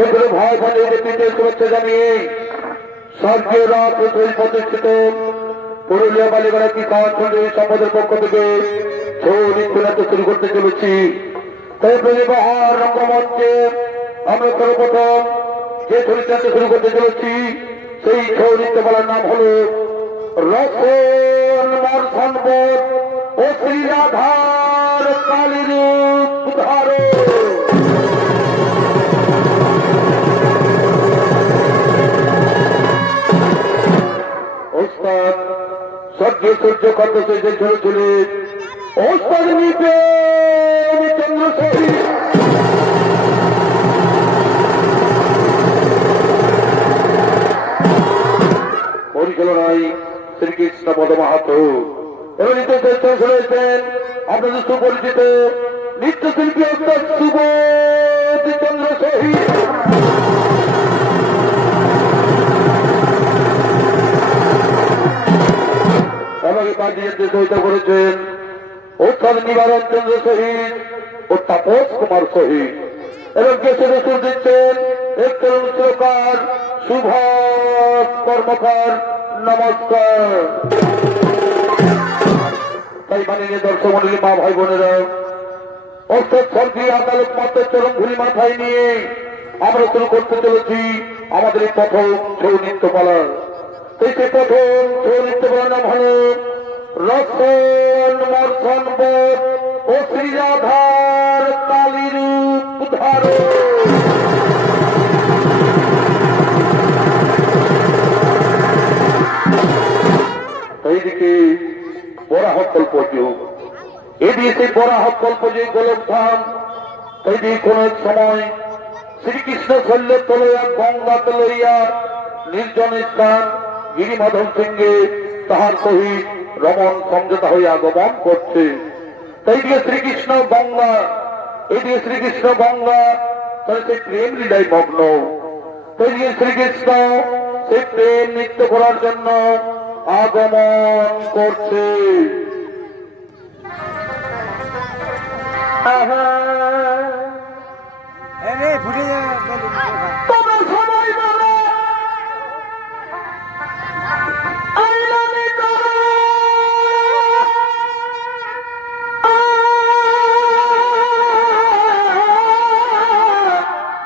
সেগুলো ভয় ভয়ে বিদ্বেষ করতে জানিয়ে স্বর্গীয় রাত প্রতিষ্ঠিত পুরুলিয়া বালিগড়া কি খাওয়ার সঙ্গে সম্পদের পক্ষ থেকে ছৌ নৃত্য নাট্য শুরু করতে চলেছি। তাই প্রতিবাহার রঙ্গমঞ্চে আমরা সর্বপ্রথম যে ছৌ নৃত্য শুরু করতে চলেছি সেই ছৌ নৃত্যমালার নাম হল রসন মর্ষণ বোধ ও শ্রীরাধার কালীরূপ ধারো। ওস্তাদ স্বর্গীয় সূর্যকান্ত সেই ঝরেছিলেন ওস্তাদ নিপে চন্দ্র সহিত পরিচালনায় শ্রীকৃষ্ণ পদ মাহাতো এবং নৃত্য শুনেছেন আপনাদের সুপরিচিত নৃত্যশিল্পী ওস্তাদ সুবোধ চন্দ্র সহিত। আমাকে কাজীদের সহিত করেছেন ওস্তাদ নিবারণ চন্দ্র সহিত ও তাপস কুমার সহিত এবং কেশে সুর দিচ্ছেন এক তরুণ শ্লোকার সুভাষ কর্মকার। নমস্কার। তাই মাননীয় দর্শক মন্ডলী মা ভাই বোনেরা ওস্তাদ স্বর্গীয় আদালত মাত্র চরম ধুলি মাথায় নিয়ে আমরা শুরু করতে চলেছি আমাদের এই প্রথম ছৌ নৃত্যপালা। এই যে প্রথম ছৌ নৃত্যপালার নাম হল রসন মর্ষণ বোধ ও শ্রীরাধার কালীরূপ ধারো। এইদিকে বরাহ কল্প যুগ, এদিকে বরাহ কল্প যুগ গোলক ধাম। এইদিকে কোন সময় শ্রীকৃষ্ণ শল্য তলয়া গঙ্গাতে লইয়া নির্জন স্থান গিরিমাধব সিংহে তাহার সহিত রমন সমঝোতা হয়ে আগমন করছে। এইদিকে শ্রীকৃষ্ণ গঙ্গা, এইদিকে শ্রীকৃষ্ণ গঙ্গা তাহলে সেই প্রেম লীলায় মগ্ন। এইদিকে শ্রীকৃষ্ণ সেই প্রেম নৃত্য করার জন্য আগমন করছে। তবে সবাই বলে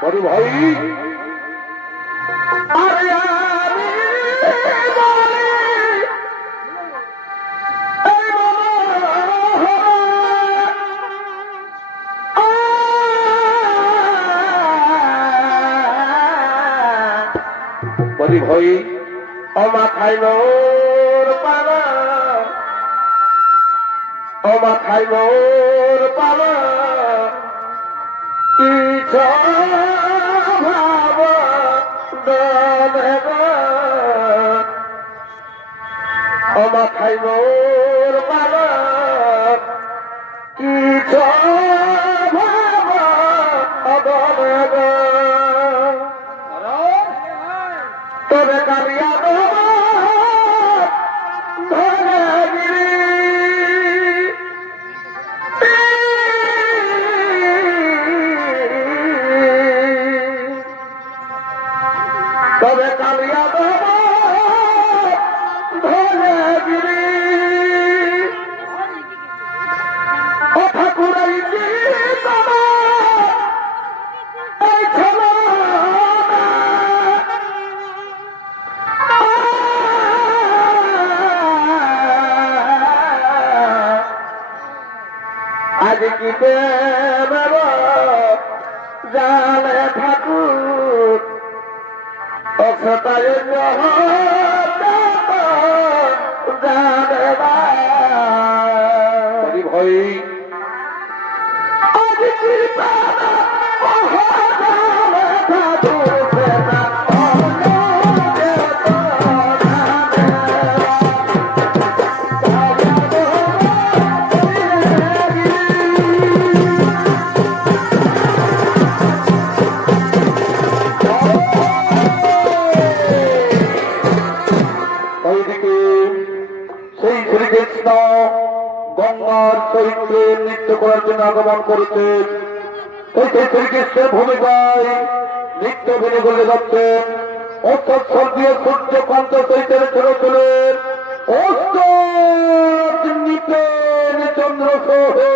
বড় ভাই বলি ভাই অমা খাইল পানা, অমা খাইল পানা কি ভাব অমা খাইল পানা কি ভাব তবে কালিয়া তবে কালিয়া ধনগিরি ও ঠাকুরাই আজ কি জানে ঠাকুর অক্ষতায় জানে ভয় আজ কি গঙ্গার চরিত্রে নৃত্য করার জন্য আগমন করেছেন। শ্রীকৃষ্ণের ভূমিকায় নৃত্য ভেঙে বলে যাচ্ছেন অর্থাৎ স্বর্গীয় সূর্যকান্ত চৈতন্য ছেড়ে চলেন অস্ত নিতেন চন্দ্র সোহে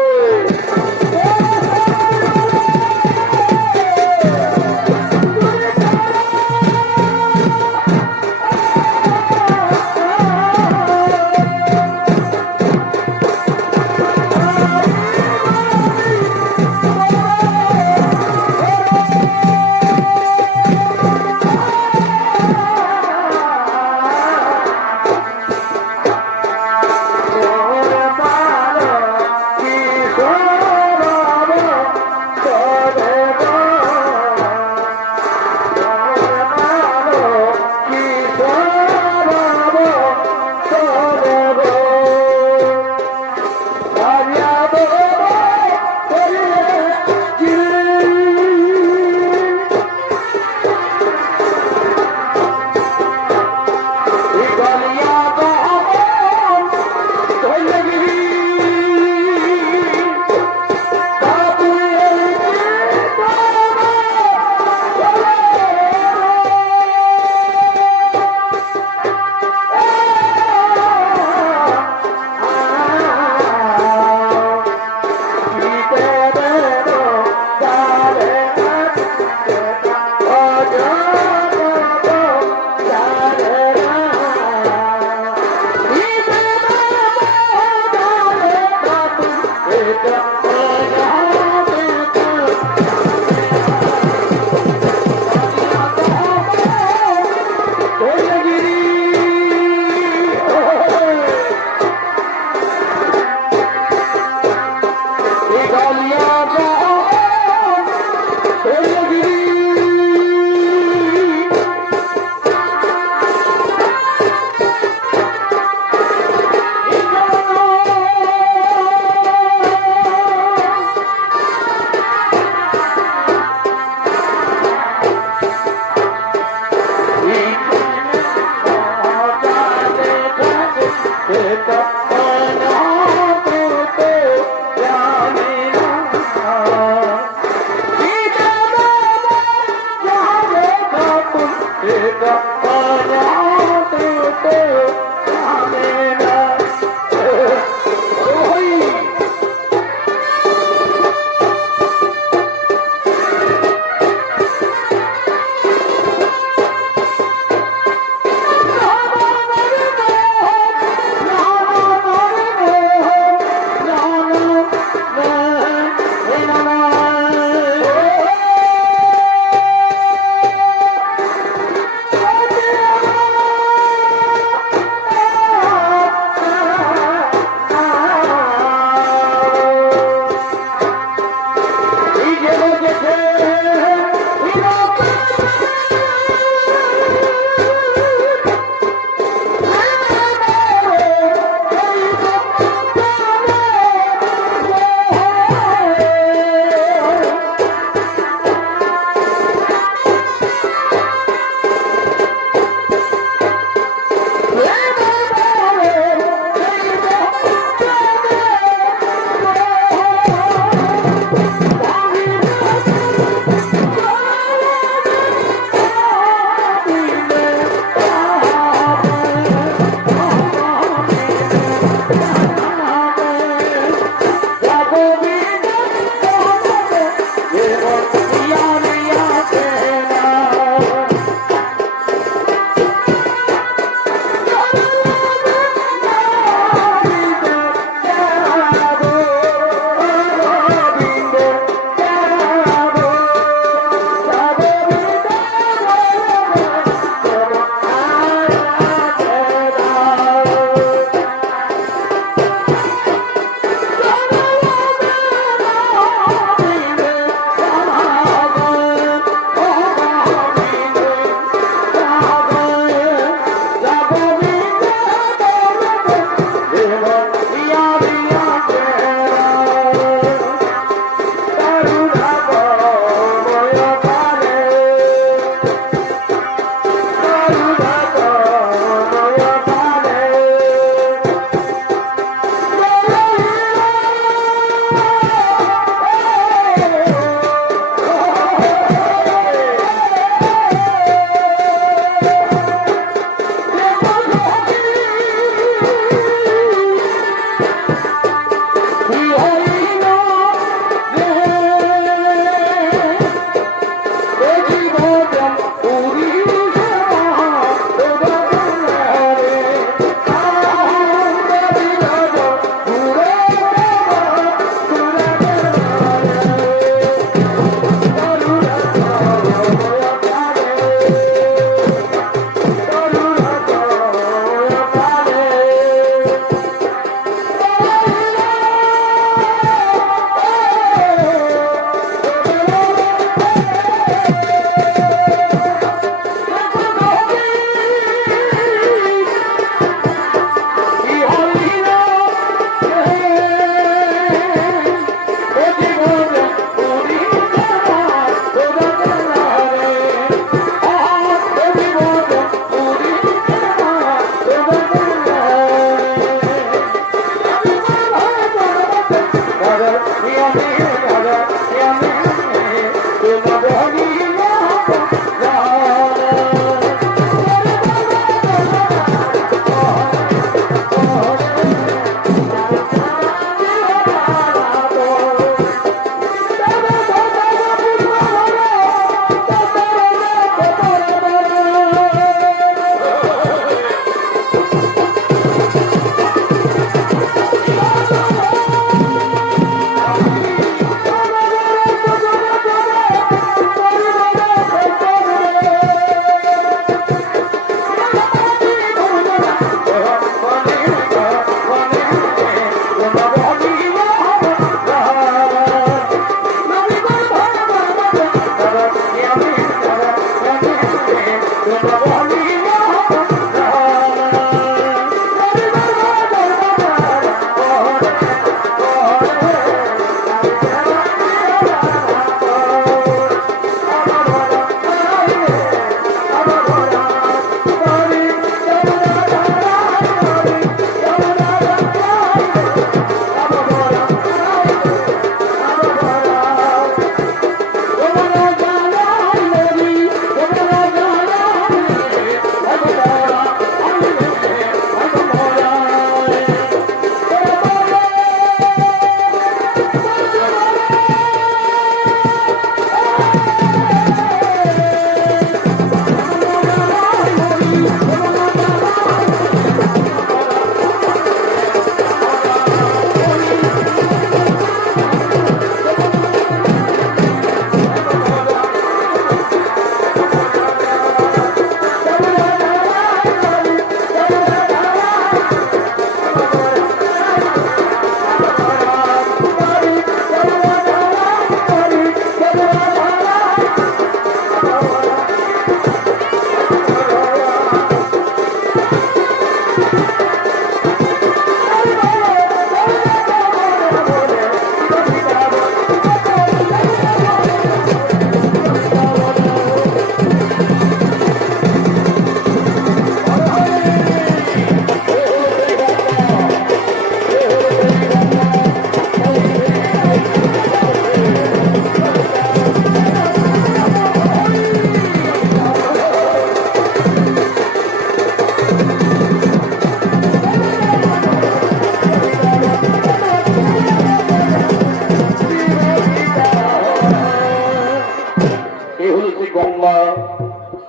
গঙ্গা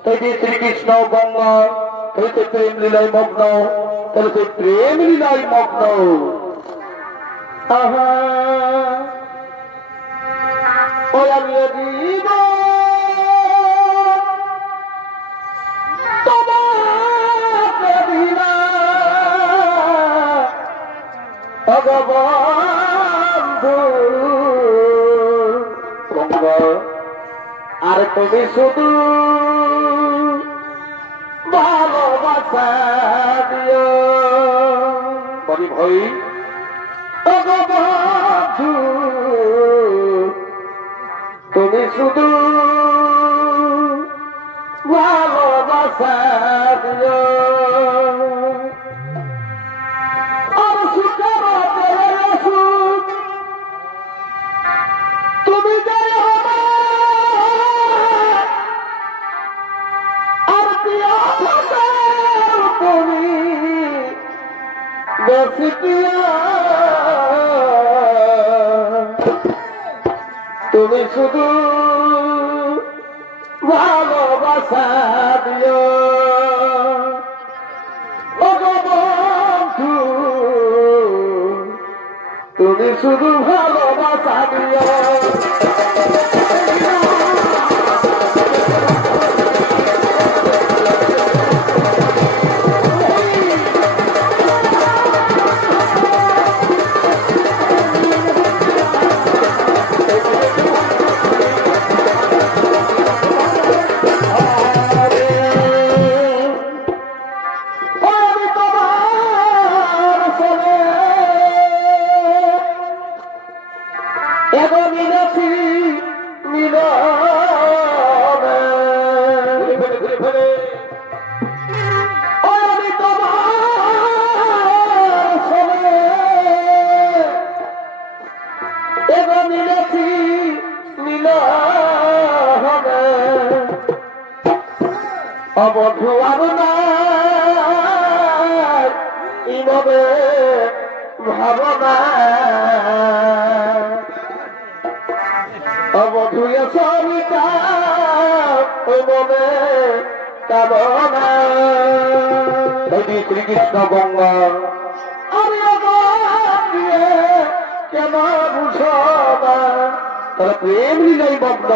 থেকে শ্রীকৃষ্ণ গঙ্গা হইতে প্রেম লীলায় মগ্ন, তাহলে প্রেম লীলায় মগ্ন। আহা ওয়ালিয়া জীব তোমাকে বিনা ভগবন্ধু গঙ্গা আর তুমি শুধু ভালোবাসা দিও বলি ভাই ভগবন্ধু তুমি শুধু ভালোবাসা দিও আর সুখের সুখ তুমি যাই হবে আর প্রিয় তুমি বেশি প্রিয় তুমি শুধু ভালোবাসা দিও ভগবন্ধু তুমি শুধু ভালোবাসা দিও। অবধু আর না ইমবে ভাবনা অবধু সবিতা মনে কামনা শ্রীকৃষ্ণ গঙ্গা আমি কেন বুঝো না তারা প্রেম লীলাই মগ্ন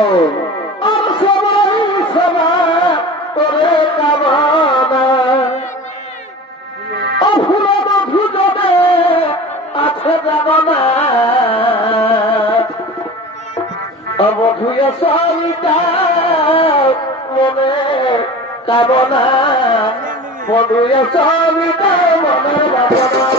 আর সবাই সবাই তোরে কামনা অভুল বধু জনে আছে জানা অবধুয় সবিতা মনে কামনা বধুয় সবিতা মনে ভাবনা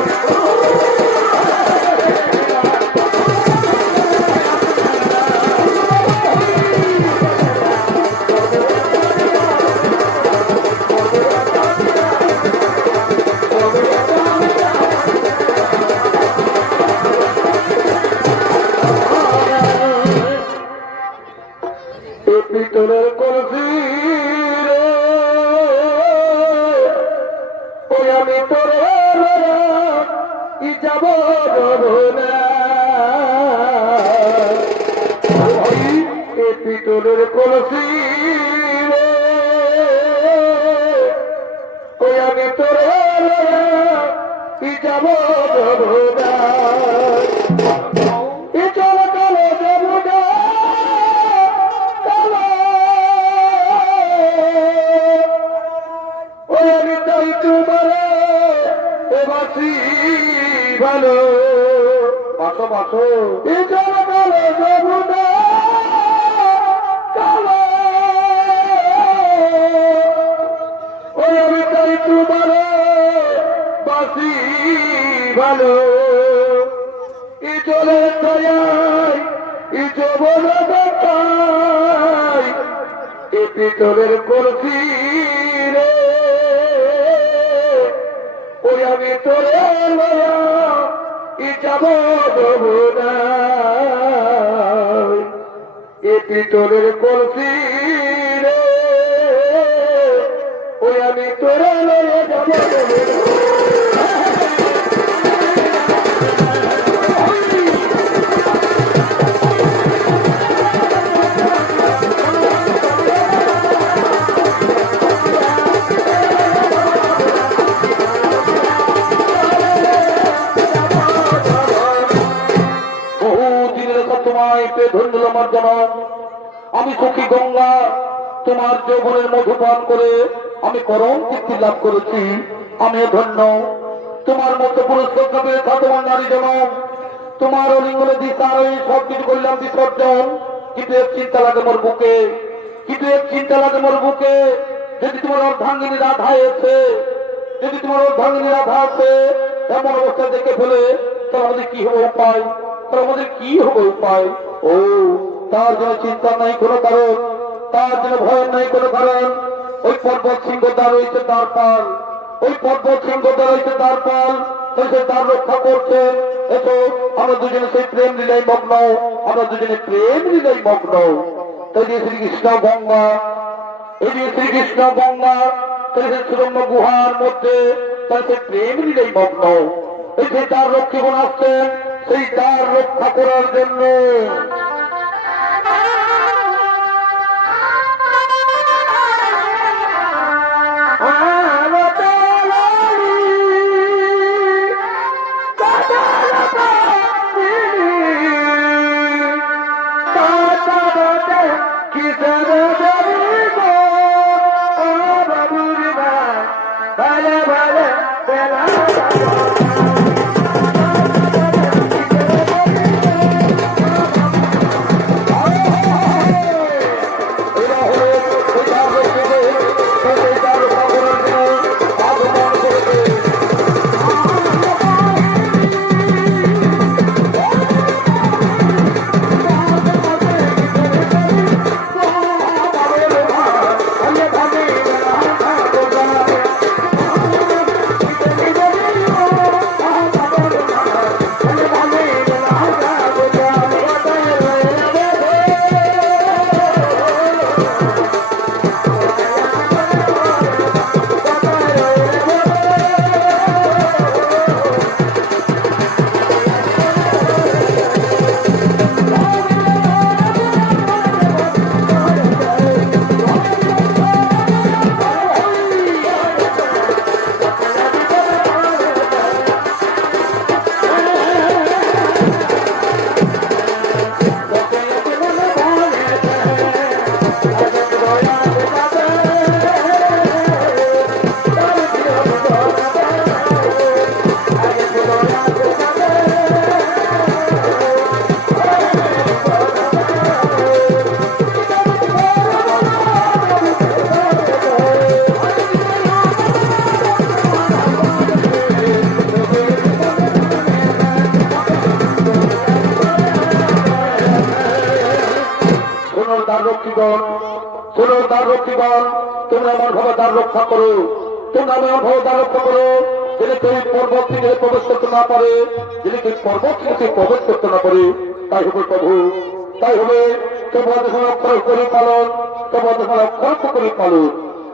পিতলের কলসি ওই আমি তোরে যাব না পিতলের কলসি ওই আমি তোরে যাব না ভালো বাসো বাসো ওই আমি তাই তোমার বাসি ভালো ই চলে দয়াই ই যৌবন দেখাই এ পিতলের কলসি রে ওই আমি তোরে যাব না এ পিতলের কলসি রে ওই আমি তোরে লয়ে যাব আমি সখী গঙ্গা তোমার যৌবনের মধুপান করে আমি করম তৃপ্তি লাভ করেছি আমি ধন্য তোমার মতো পুরস্কার তোমার নারী জনম তোমার অলিঙ্গনে দিশার সব কিছু করলাম বিসর্জন কিন্তু এক চিন্তা লাগে মোর বুকে কিন্তু এক চিন্তা লাগে মোর বুকে যদি তোমার অর্ধাঙ্গিনী রাধা এসে যদি তোমার অর্ধাঙ্গিনী রাধা আছে এমন অবস্থা দেখে ফেলে তাহলে আমাদের কি হবে উপায় তাহলে আমাদের কি হবে উপায় ও তার জন্য চিন্তা নাই কোনো কারণ তার জন্য ভয় নাই কোনো কারণ ওই পর্বত সিংহতা রয়েছে তার পাল ওই পর্বত সিংহতা রয়েছে তার পাল সে তার রক্ষা করছে এতো আমরা দুজনে সেই প্রেম লীলাই মগ্ন আমরা দুজনে প্রেম লীলাই মগ্ন তাই যে শ্রীকৃষ্ণ গঙ্গা এই যে শ্রীকৃষ্ণ গঙ্গা তাই সে সুরম্য গুহার মধ্যে তাই সে প্রেম লীলাই মগ্ন এই যে তার রক্ষীগণ আসছেন সেই তার রক্ষা করার জন্য রক্ষীগণ, শোনো দ্বার রক্ষীগণ, তোমরা এমন ভাবে দ্বার রক্ষা করো, তোমরা এমন ভাবে দ্বার রক্ষা করো যেন কেউ পর্বত থেকে প্রবেশ করতে না পারে, যেন কেউ পর্বত থেকে প্রবেশ করতে না পারে। তাই হবে প্রভু, তাই হবে তোমরা যখন অক্ষর করে পালন, তোমরা যখন অক্ষর করে পালন।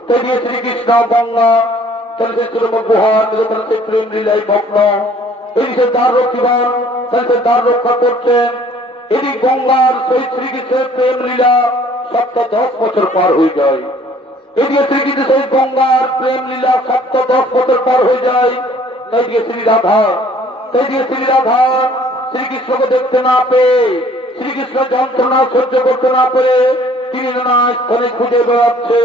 তাই দিয়ে শ্রীকৃষ্ণ গঙ্গা তাহলে গুহার তাহলে প্রেম লীলায় মগ্ন, এদিকে দ্বার রক্ষীগণ তাহলে দ্বার রক্ষা করছেন। এদিক গঙ্গার সেই শ্রীকৃষ্ণের প্রেম লীলা 710 বছর পার হয়ে যায়। এদিকে শ্রীকৃষ্ণ সেই গঙ্গার প্রেম লীলা 710 বছর পার হয়ে যায়। তাই দিয়ে শ্রী রাধা, তাই দিয়ে শ্রী রাধা শ্রীকৃষ্ণকে দেখতে না পেয়ে, শ্রীকৃষ্ণ যন্ত্রণা সহ্য করতে না পেরে তিনি নানা স্থানে খুঁজে বেড়াচ্ছে।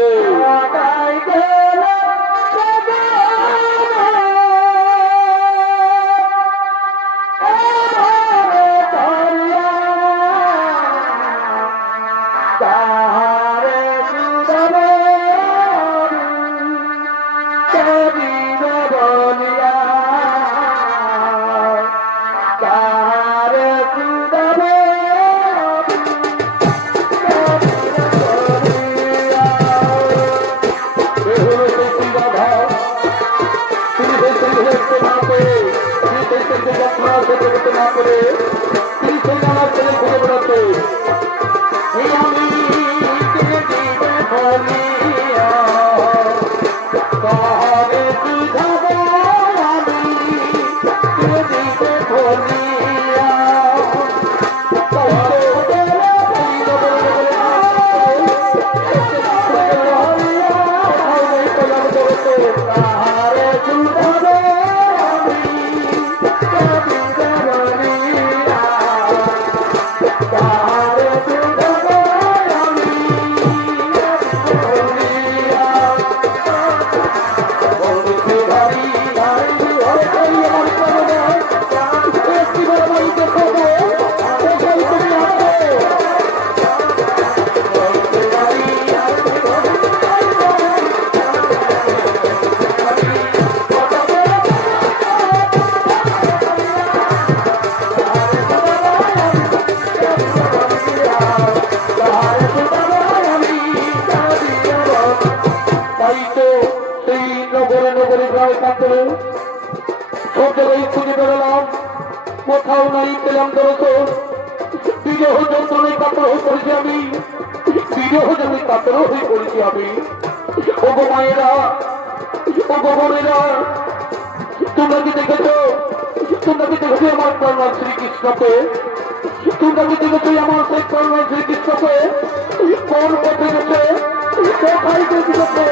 কোথাও নাই পেলাম দর্শন, বিরহ যন্ত্রণায় কাতর হয়ে পড়েছি আমি, বিরহ জমি কাতর হয়ে পড়েছি আমি। ও গো মায়েরা, ও গো বোনেরা, তোমরা কি দেখেছো, তোমরা কি দেখেছো আমার প্রাণনাথ শ্রীকৃষ্ণকে? তোমরা কি দেখেছো আমার সেই প্রাণনাথ শ্রীকৃষ্ণকে? কোন পথে গেছে, কোথায় গেছে?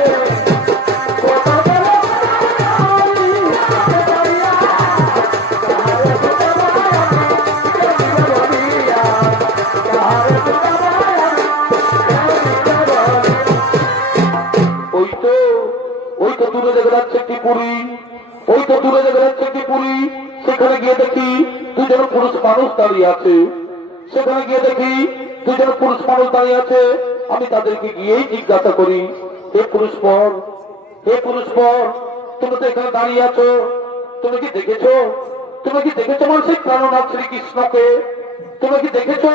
দূরে দেখা যাচ্ছে একটি পুরী, ওই তো দূরে দেখা যাচ্ছে একটি পুরী। সেখানে গিয়ে দেখি দুজন পুরুষ মানুষ দাঁড়িয়ে আছে, সেখানে গিয়ে দেখি দুজন পুরুষ মানুষ দাঁড়িয়ে আছে। আমি তাদেরকে গিয়েই জিজ্ঞাসা করি, হে পুরুষ পর, হে পুরুষ পর, তুমি তো এখানে দাঁড়িয়ে আছো, তুমি কি দেখেছো, তুমি কি দেখেছো আমার সেই প্রাণনাথ শ্রীকৃষ্ণকে? তুমি কি দেখেছো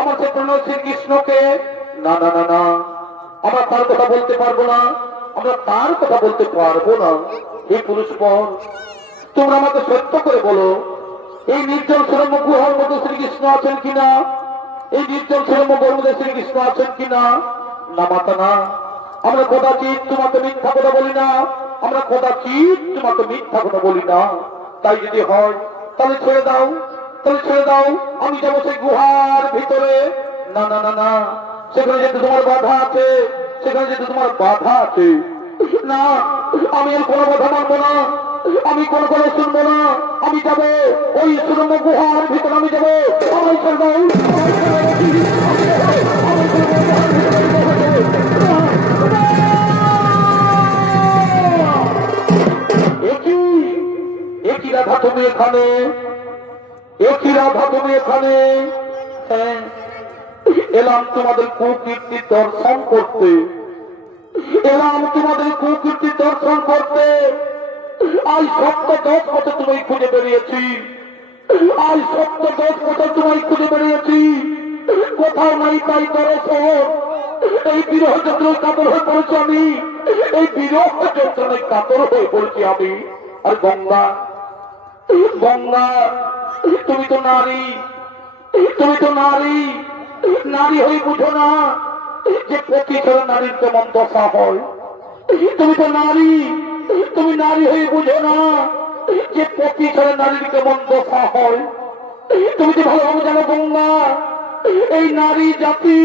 আমার সেই প্রাণনাথ শ্রীকৃষ্ণকে? না না না না, আমরা তার কথা বলতে পারবো না, আমরা তার কথা বলতে পারবো না। এই পুরুষ পর, তোমরা আমাকে সত্য করে বলো, এই নির্জন সুরম্য গুহার মধ্যে শ্রীকৃষ্ণ আছেন কিনা? এই নির্জন সুরম্য গুহার মধ্যে শ্রীকৃষ্ণ আছেন কিনা? না মাতা না, আমরা কদাচিৎ তোমাকে মিথ্যা কথা বলি না, আমরা কদাচিৎ তোমাকে মিথ্যা কথা বলি না। তাই যদি হয় তাহলে ছেড়ে দাও, তাহলে ছেড়ে দাও, আমি যাবো সেই গুহার ভিতরে। না না না না, সেখানে যেতে তোমার বাধা আছে, সেখানে যেতে তোমার বাধা আছে। না, আমি আর কোনো বাধা মানবো না, আমি কোনো কথা শুনবো না, আমি যাবো ওই সুরম্য গুহার ভিতরে, আমি যাবো। আমি ছেড়ে দাও, একই রাধা তুমি এখানে, একই রাধা তুমি এখানে। হ্যাঁ, এলাম তোমাদের কুকীর্তি দর্শন করতে, এলাম তোমাদের কুকীর্তি দর্শন করতে। আজ 710 বছর তোমায় খুঁজে বেরিয়েছি, আজ 710 বছর তোমায় খুঁজে বেরিয়েছি, কোথাও নাই তাই দর্শন, এই বিরহ যন্ত্রণায় কাতর হয়ে পড়েছি আমি, এই বিরহ যন্ত্রণায় কাতর হয়ে পড়েছি আমি। আর গঙ্গা, গঙ্গা তুমি তো নারী, তুমি তো নারী, নারী হয়ে বুঝো না যে প্রতি ছেলে নারীর কেমন দশা হয়। তুমি তো নারী, তুমি নারী হয়ে বুঝো না যে প্রতি ছেলে নারীর কেমন দশা হয়। তুমি তো ভালোভাবে জানো গঙ্গা, এই নারী জাতি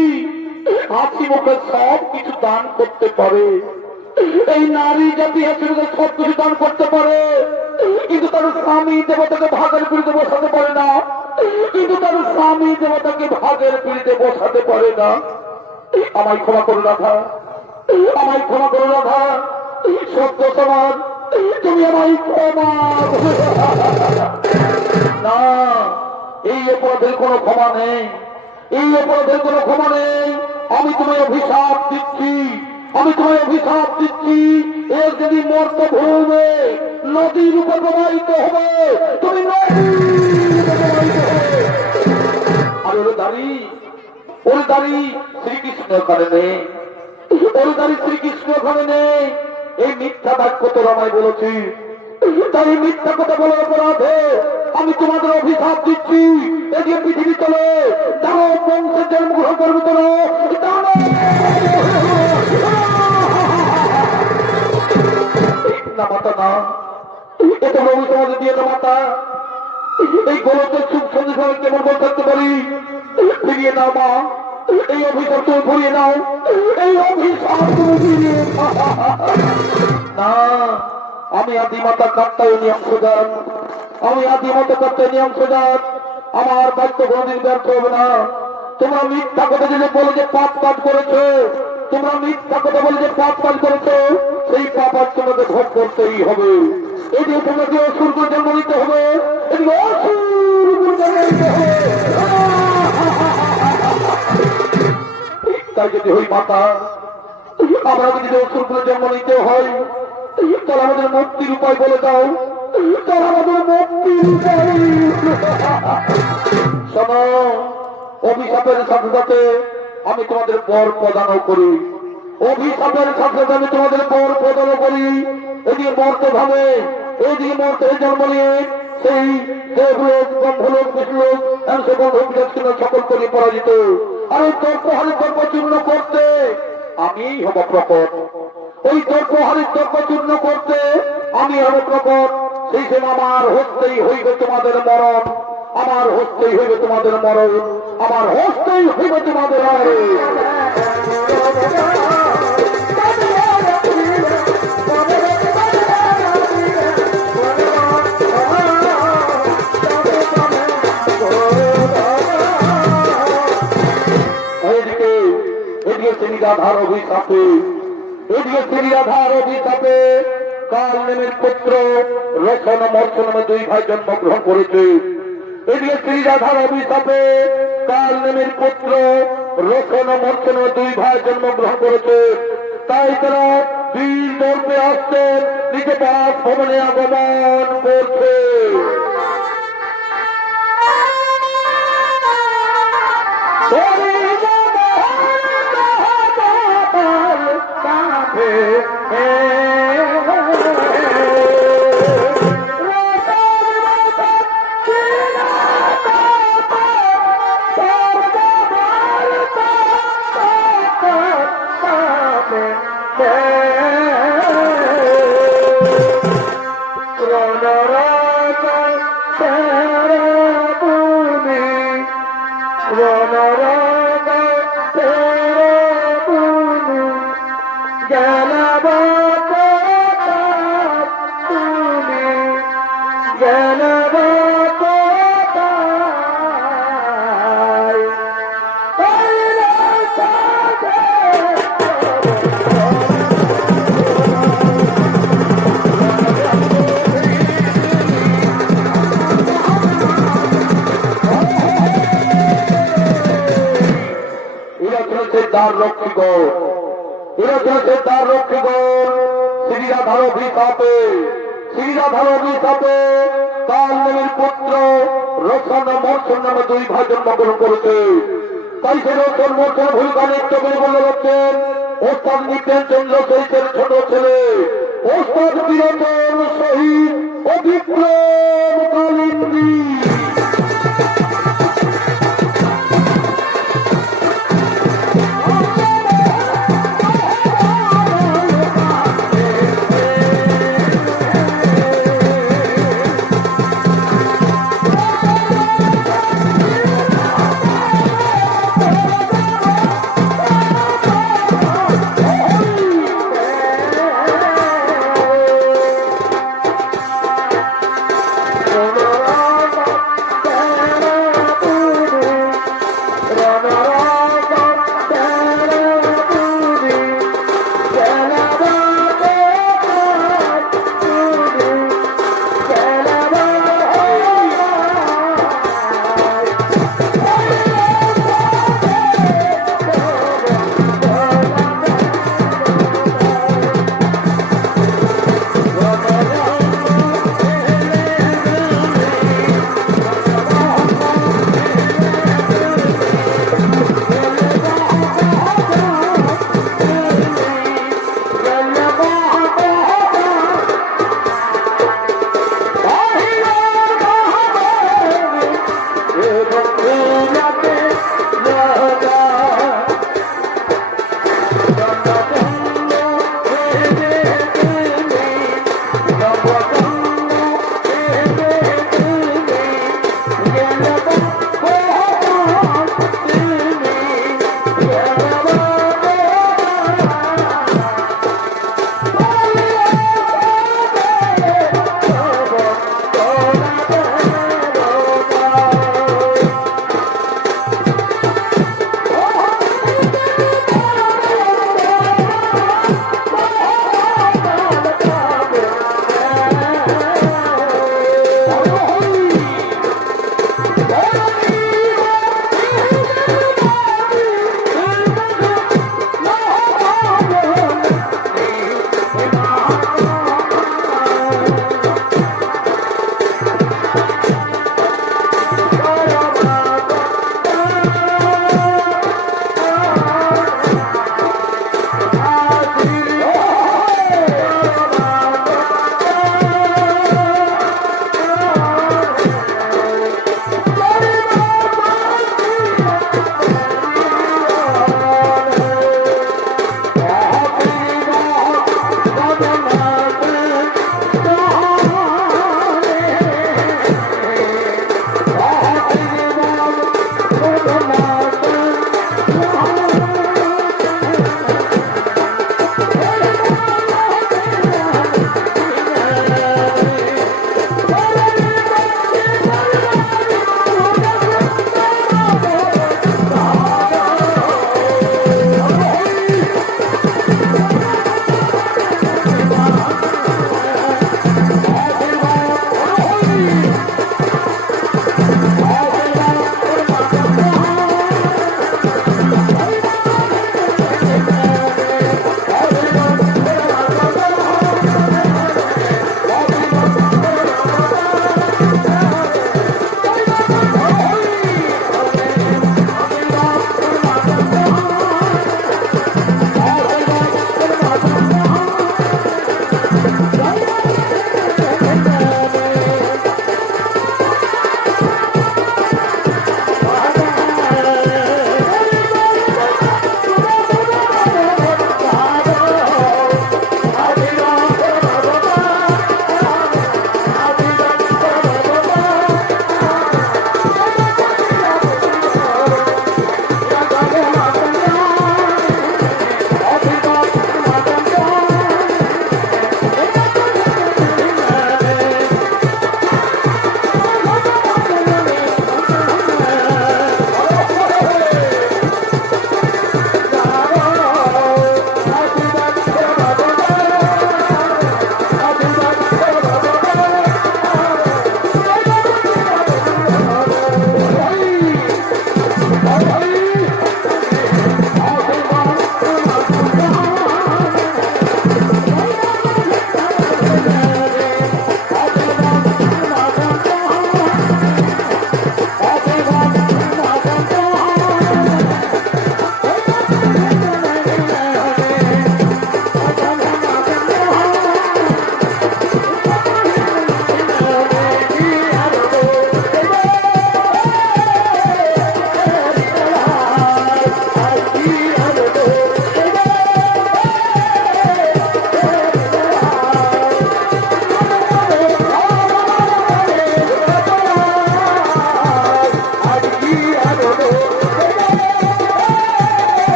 হাসি মুখে সব কিছু দান করতে পারে, এই নারী জাতি হাসি মুখে সব কিছু দান করতে পারে, কিন্তু তার স্বামী দেবতাকে ভাগের বিরুদ্ধে বসাতে পারে না, কিন্তু তার স্বামী দেবতাকে ভাগের বিরুদ্ধে বসাতে পারে না। আমায় ক্ষমা করো রাধা, আমায় ক্ষমা করো রাধা, সত্য সমাজ তুমি আমায় ক্ষমা না। এই অপরাধের কোনো ক্ষমা নেই, এই অপরাধের কোনো ক্ষমা নেই। আমি তোমায় অভিশাপ দিচ্ছি, আমি তোমায় অভিশাপ দিচ্ছি, এর যদি মর্ত ভূমে নদীর উপর প্রবাহিত হবে, তুমি নদীর উপর প্রবাহিত হবে। আর ওর দাড়ি, ওর দাড়ি শ্রীকৃষ্ণ ওখানে নেই, ওর দাড়ি শ্রীকৃষ্ণ ওখানে নেই। এই মিথ্যা বাক্য তো আমায় বলেছি, তাই মিথ্যা কথা বলার অপরাধে আমি তোমাদের অভিশাপ দিচ্ছি। এদিকে পৃথিবী চলে দানব বংশের জন্মগ্রহণ করবে তো না মাতা না, এটা প্রভু তোমাদের দিয়ে না মাতা। এই গলতের সুখ সন্দেশ কেমন বল থাকতে পারি, ফিরিয়ে নাও মা, এই অভিশাপ তুমি ফিরিয়ে নাও, এই অভিশাপ তুমি ফিরিয়ে না। আমি আদিমাতা কাত্তায়নী অংশদান, আমি আদিমাতা কাত্তায়নী অংশদান, আমার বাক্য কোনদিন ব্যর্থ হবে না। তোমরা মিথ্যা কথা যদি বলে যে পাপ কাজ করেছো, তোমরা মিথ্যা কথা বলে যে পাপ কাজ করেছো, সেই পাপ আজ তোমাকে ভোগ করতেই হবে। এদিকে তোমাকে অসুরকে জন্ম নিতে হবে, এদিকে অসুরকে জন্ম নিতে হবে। তাই যদি হই মাতা, আমরা যদি অসুরকে জন্ম নিতে হয়, তাহলে আমাদের মুক্তির উপায় বলে দাও, তাহলে আমাদের মুক্তির উপায়। শোনো, অভিশাপের সাথে সাথে আমি তোমাদের বর প্রদানও করি, অভিশাপের সাথে সাথে আমি তোমাদের বর প্রদানও করি। এদিকে মরতে ভাবে, এইদিকে মরতে জন্ম নিয়ে সেই দেবলোক ব্রহ্মলোক বিষ্ণুলোক সকল অভিশাপ সকল করি পরাজিত। আর ওই তর্কহারের তর্ক চূর্ণ করতে আমি হব প্রকট, ওই তর্কহারের তর্ক চূর্ণ করতে আমি হব প্রকট। সেই সময় আমার হস্তেই হইবে তোমাদের মরণ, আমার হস্তেই হইবে তোমাদের মরণ, আমার হস্তেই হইবে তোমাদের মরণ। শ্রীরাধার অভিশাপে, এদিকে শ্রীরাধার অভিশাপে কাল নেমের পুত্র রসন মর্ষ নামে দুই ভাই জন্মগ্রহণ করেছে। এদিকে শ্রীরাধার অভিশাপে কাল নেমের পুত্র রসন মর্ষ নামে দুই ভাই জন্মগ্রহণ করেছে। তাই তারা বীর দর্পে আসছেন, নিজে বাস ভবনে আগমন করছে। তার রক্ষীগণ, এরা চলেছে তার রক্ষীগণ। শ্রীরাধার অভিশাপে, শ্রীরাধার অভিশাপে কাল নেমের পুত্র রসন মর্ষণ নামে দুই ভাই জন্মগ্রহণ করেছে। তাই ছিল জন্মোত্তর ভুলকালের চোখে বলে রাখছেন ওস্তাদ নিতেন চন্দ্র চৈতের ছোট ছেলে ওস্তাদ বীরতন শহীদ অভিক্রম কালিন্দী।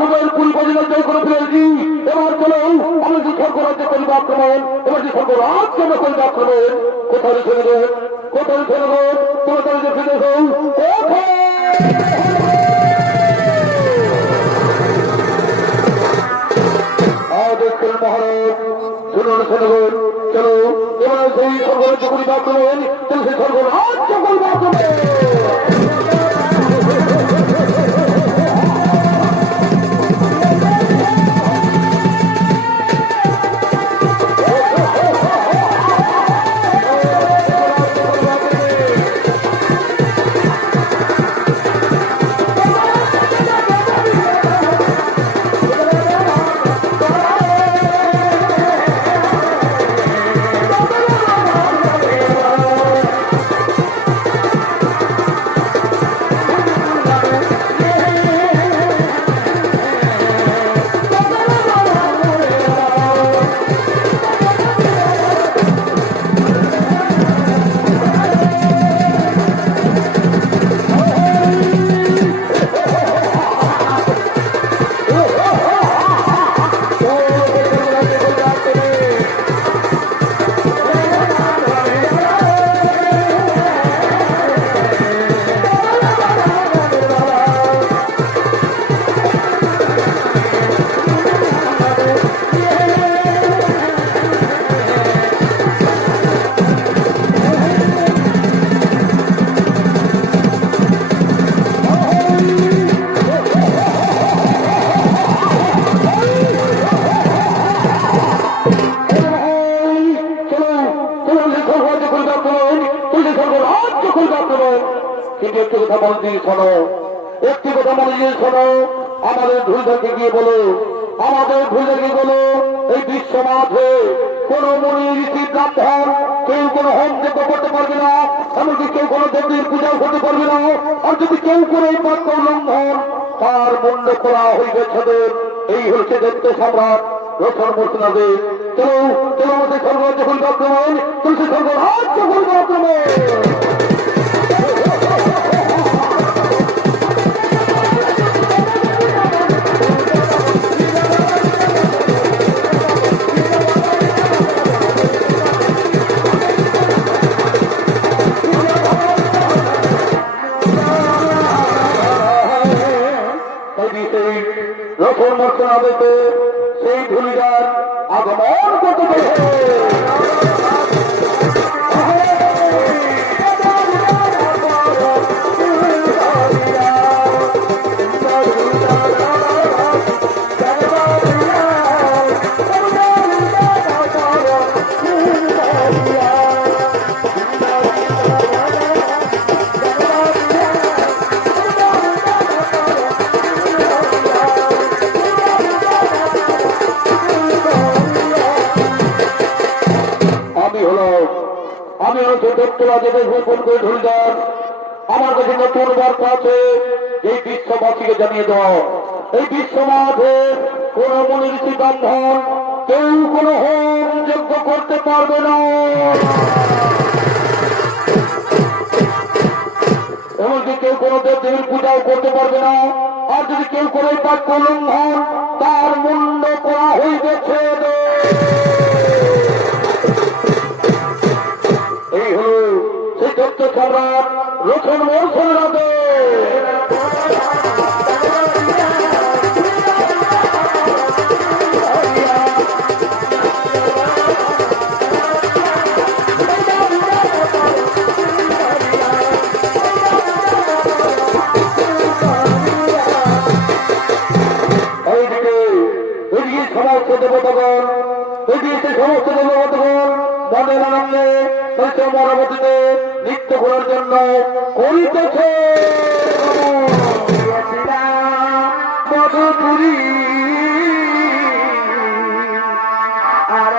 পূর্বের পরিবারের জয় করে ফেলেছি। এবার চলো আমরা যে স্বর্গরাজ্যে করবো আক্রমণ, এবার যে স্বর্গরাজ্য আমরা করবো আক্রমণ। কোথায় ফেলে দেব, কোথায় ফেলে দেব, তোমার তারা যে ফেলে দেব দেখছেন মহারাজ। শুনুন শুনুন, চলো এবার সেই স্বর্গরাজ্য করিব আক্রমণ, চলো সেই স্বর্গরাজ্য করবো আক্রমণ। একটি কথা মনে দিয়ে শোনো, একটি কথা মনে দিয়ে শোনো, আমাদের ভুলটাকে গিয়ে বলো, আমাদের ভুলটাকে বলো, এই বিশ্ব মাঝে কোন মনি ঋষি ব্রাহ্মণ কেউ কোন হোম যজ্ঞ করতে পারবে না, এমনকি কেউ কোন দেবীর পূজাও করতে পারবে না। আর যদি কেউ কোন এই বাক্য উল্লঙ্ঘন, তার মুন্ড করা হইবে ছেদের। এই হচ্ছে দৈত্য সম্রাট রোশন মুর্শিদাবাদ। চলো চলো আমাদের স্বর্গরাজ্য করবে আক্রমণ, চলছে স্বর্গরাজ্য করবে আক্রমণ। রোশন মুর্শিদাবাদে সেই ধুলিদার আগমন করতে পেরেছে। আমি হচ্ছে দত্তরাজের গোপন করে ধরিদার। আমার কাছে নতুন বার্তা আছে, এই বিশ্ববাসীকে জানিয়ে দাও, এই বিশ্ব মাঝে কোন মনি ঋষি ব্রাহ্মণ কেউ কোন হোম যজ্ঞ করতে পারবে না, এমনকি কেউ কোন দেবদেবীর পূজাও করতে পারবে না। আর যদি কেউ কোন বাক্য উল্লঙ্ঘন, তার মুন্ড করা হইবেছে। এই হল সেই দৈত্য সম্রাট রোশন মুর্শিদাবাদ। সমস্ত দেবতাগণ, সমস্ত দেবতাগণ মনের আনন্দে মরাবতীতে নৃত্য করার জন্য করিতেছে মধুপুরী। আর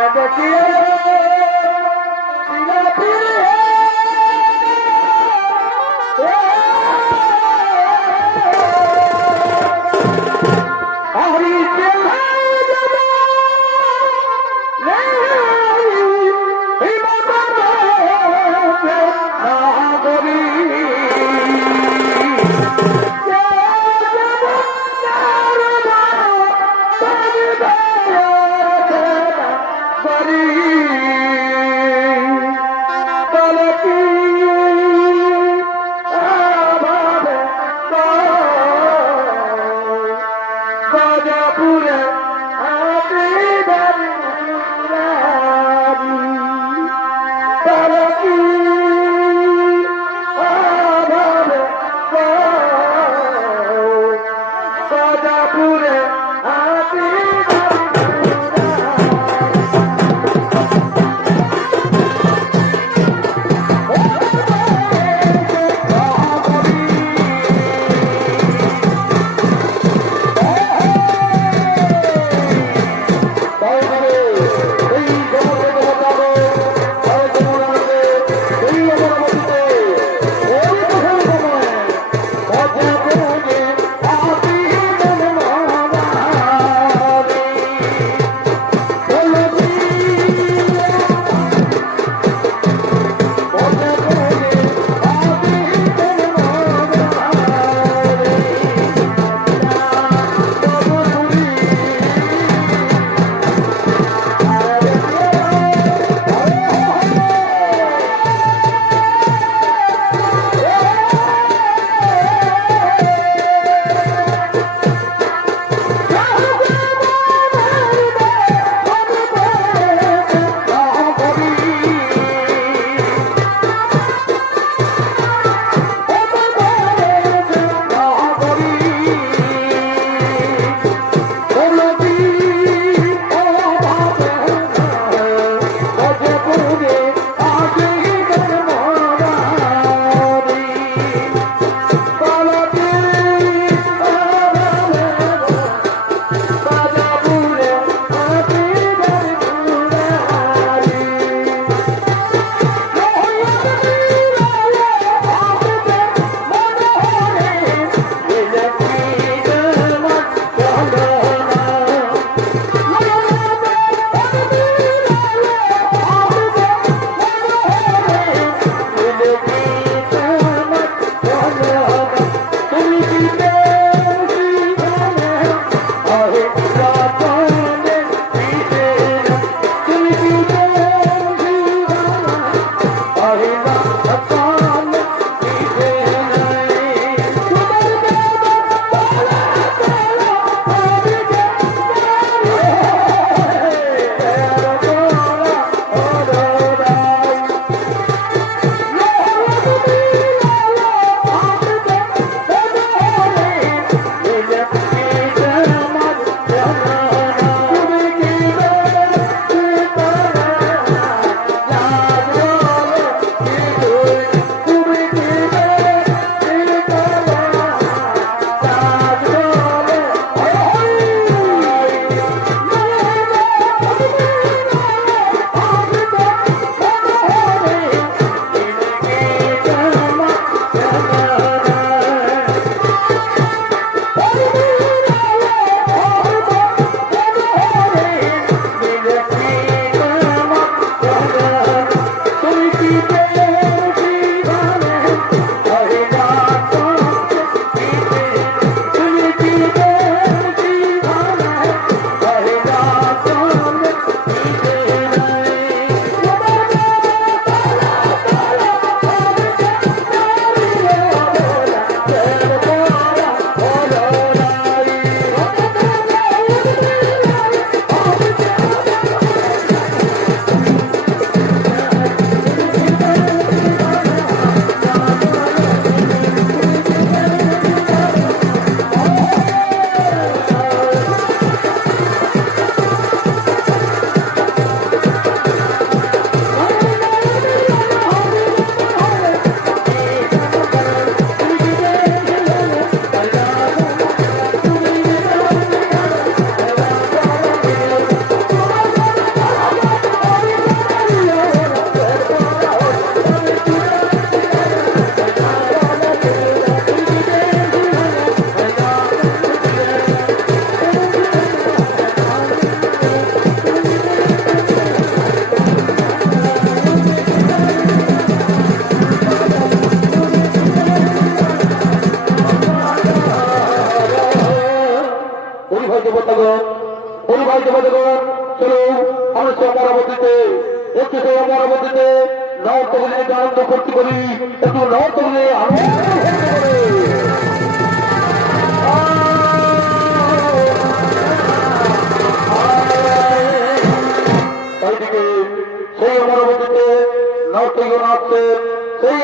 আনন্দ করতে করি একটু নর্থ আনন্দ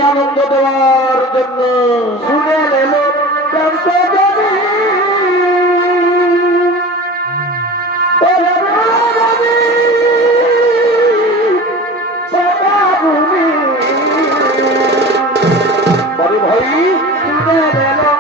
আনন্দ দেওয়ার জন্য শুনে এলো বড় ভাই শুনে এলো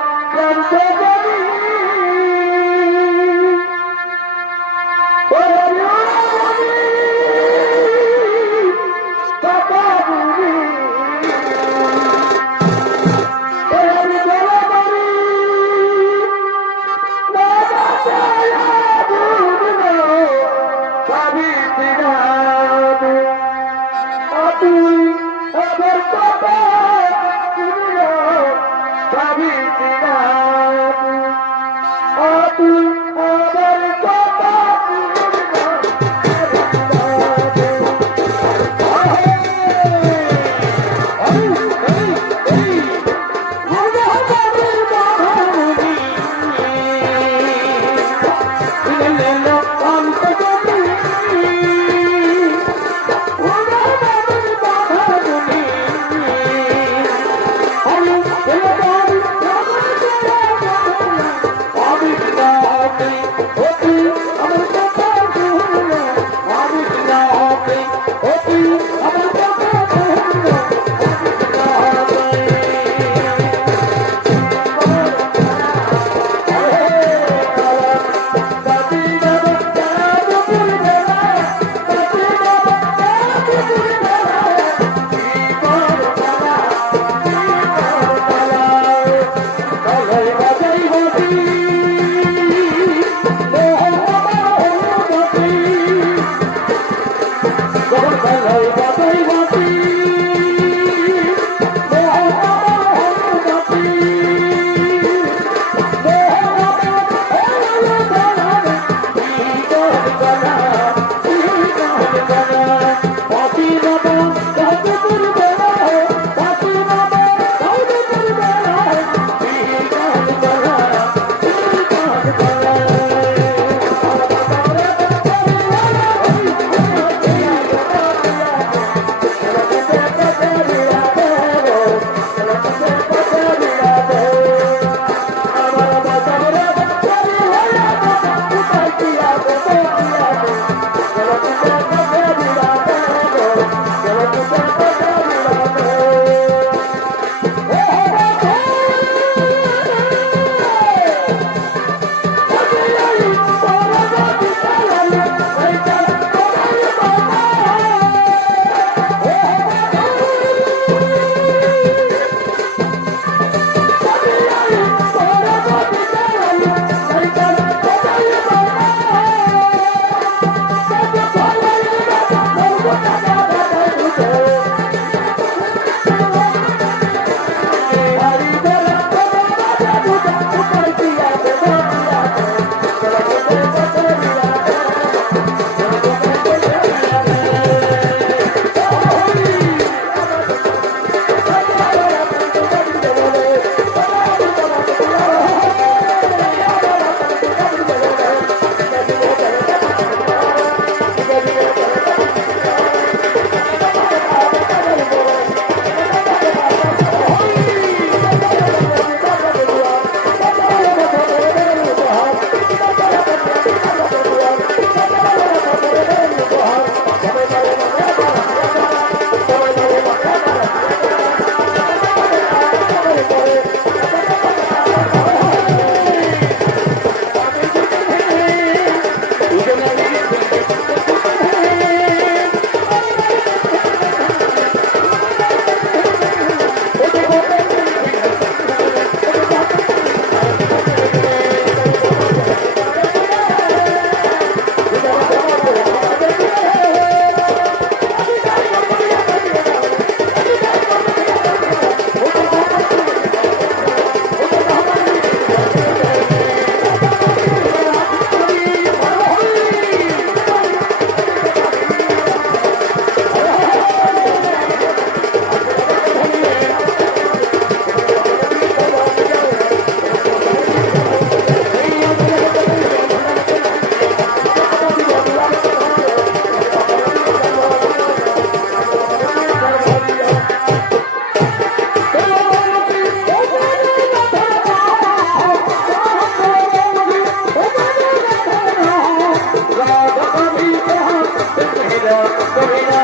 कभी ना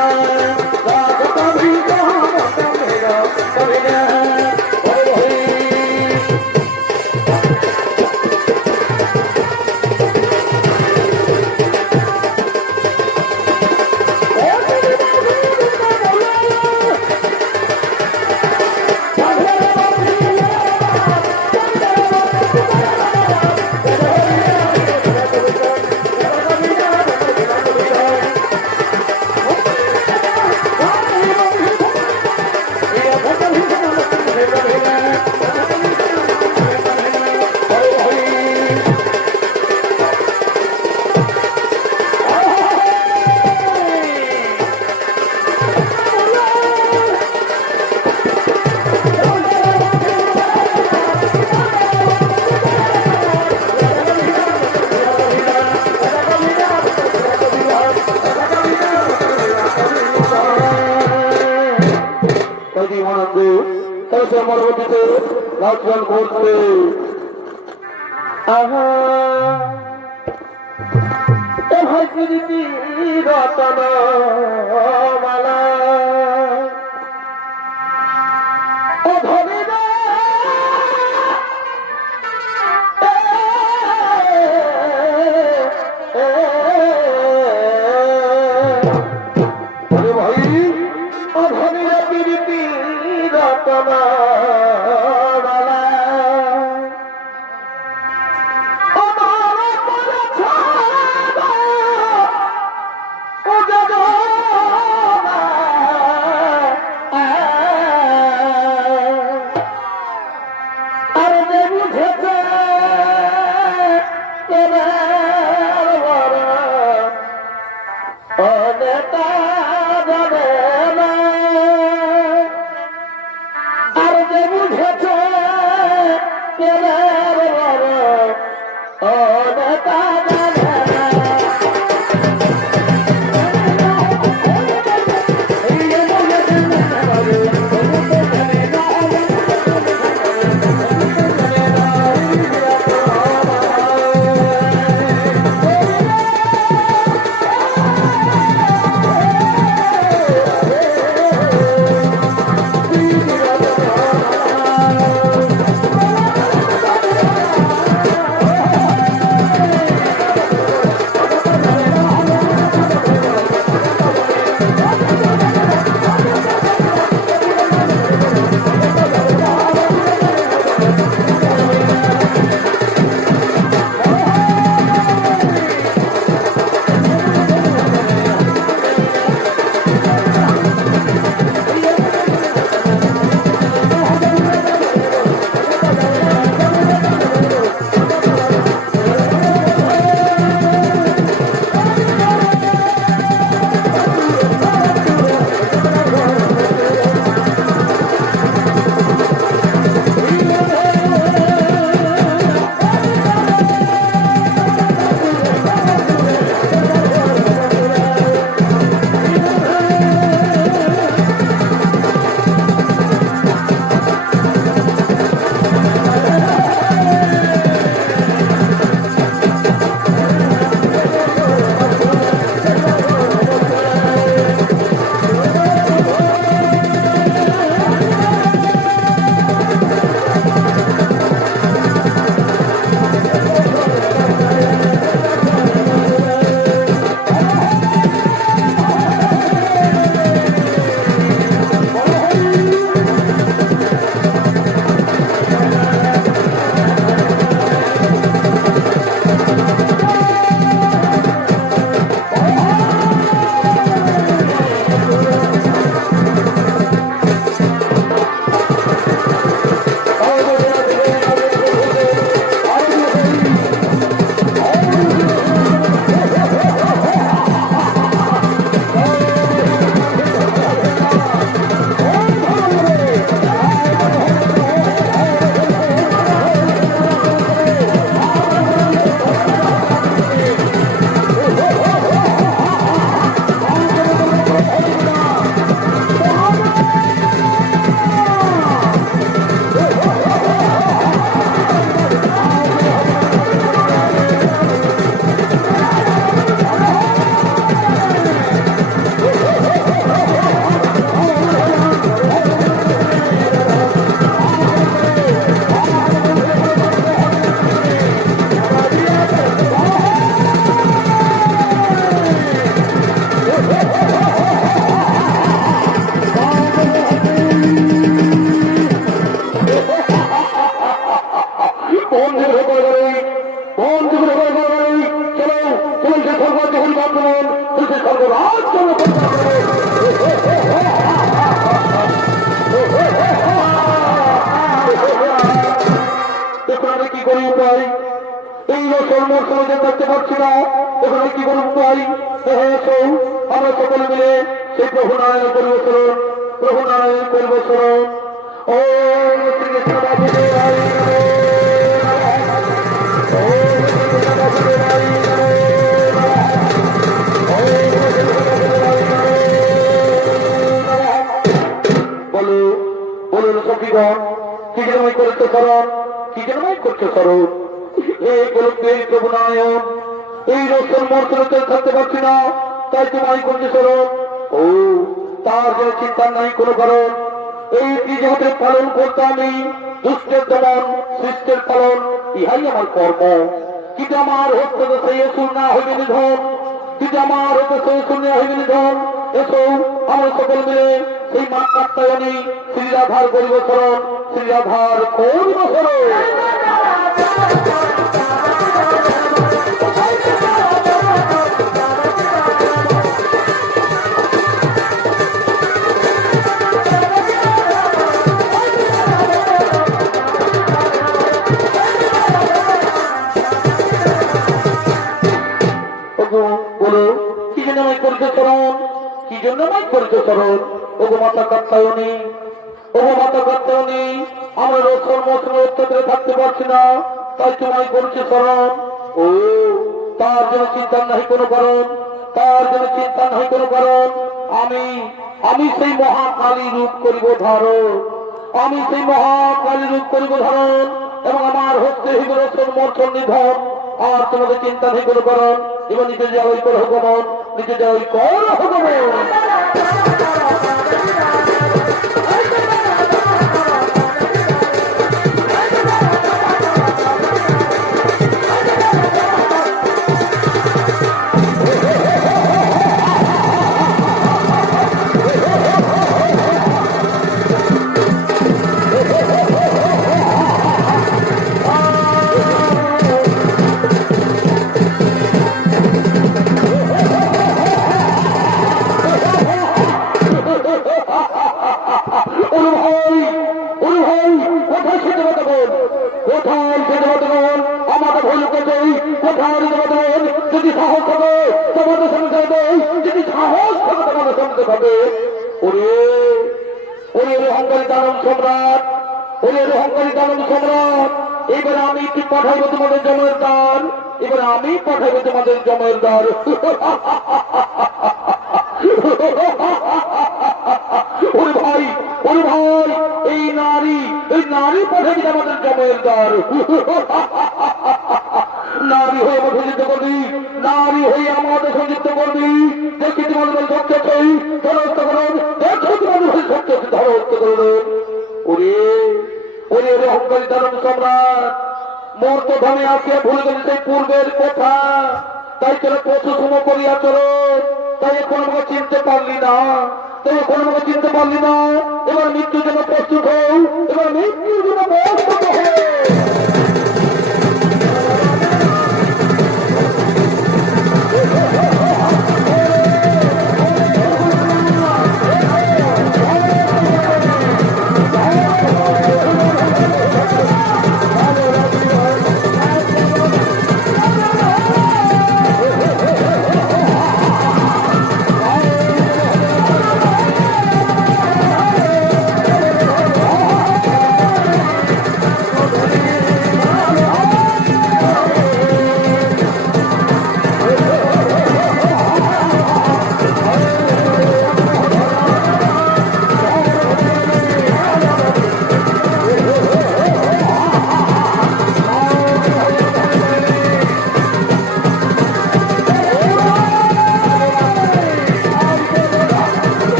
रात कभी कहाँ मेरा कभी ना পরবর্তীতে রাজগান করছে ভাই প্রীতি রতন মালা ও ধরে ভাই ও ধরে প্রীতি রতন চলছে সর্বাধিক আক্রমণ, চলছে সর্বরাজ এখানে কি করি উপায়? এই সর্বর সমাজে থাকতে পারছি না, এখানে কি করি উপায়? আমরা সকলে মিলে সেই প্রভু নারায়ণ পরিবর্তন, প্রভু নারায়ণ পরিবর্তন। ও শ্রীকৃষ্ণ বাবু বলো, বলুন সখীগণ, কি জন্যই করছে স্মরণ, কি জন্যই করছে স্মরণ? এই গোলককে প্রভু নারায়ণ এই রোশন মর্তনতে থাকতে পারছি না, তাই তোমায় করছে স্মরণ। ও তার যে চিন্তা নাই কোনো কারণ, এই ত্রিজগতের পালন করতে আমি দুষ্টের দমন, সৃষ্টের পালন, ইহাই আমার কর্ম। কিন্তু আমার হচ্ছে তো সেই অসুর না হইবে নিধন, কিন্তু আমার হচ্ছে সেই অসুর না হইবে নিধন। এসো আমরা সকল মিলে সেই মা কাত্যায়নী শ্রীরাধার করিব স্মরণ, শ্রীরাধার করিব স্মরণ। বলো কি জন্য আমায় করছে স্মরণ, কি জন্য আমায় করছে স্মরণ? ওগো মাতা কাত্যায়নী, ওগো মাতা কাত্যায়নী, আমরা রোশন মৌসুমে অত্যাচারে থাকতে পারছি না, তাই তোমায় করছে স্মরণ। ও তার জন্য চিন্তা নাই কোনো কারণ, তার জন্য চিন্তা নাই কোনো কারণ। আমি আমি সেই মহাকালী রূপ করিব ধারণ, আমি সেই মহাকালী রূপ করিব ধারণ, এবং আমার হস্তে হইব রোশন মর্ষণ নিধন। আর তোমাদের চিন্তা নেই কোনো কারণ, এবার নিজে যাওয়াই কর হগমন, নিজে যাওয়াই কর হগমন। যদি সাহস হবে তোমাদের সঙ্গে যদি সাহস থাকে তোমাদের সঙ্গে হবে। ওরে ওরে অহংকারী দানব সম্রাট, ওরে অহংকারী দানব সম্রাট, এবার আমি কি পাঠাবো তোমাদের জমের দ্বার, এবার আমি পাঠাবো তোমাদের জমের দ্বার। ওরে ভাই, ওরে ভাই, এই নারী পাঠাবি আমাদের জমের দ্বার। নারী হয়ে আমাদের সঞ্চিত করবি, নারী হয়ে আমাদের সঞ্চিত করবি। দেখি তোমাদের সত্য চাই ধরস্ত করুন, দেখো তোমাদের সত্য ধরস্ত করুন। ওরে ওরে ওরে অহংকারী দানব সম্রাট, মোর তো ধামে আসিয়া ভুলে গেছে সেই পূর্বের কথা, তাই চলো পশু সম করিয়া চলো। তাই এখন আমাকে চিনতে পারলি না, তাই এখন আমাকে চিনতে পারলি না। এবার মৃত্যুর জন্য প্রস্তুত হও, এবার মৃত্যুর জন্য প্রস্তুত হও।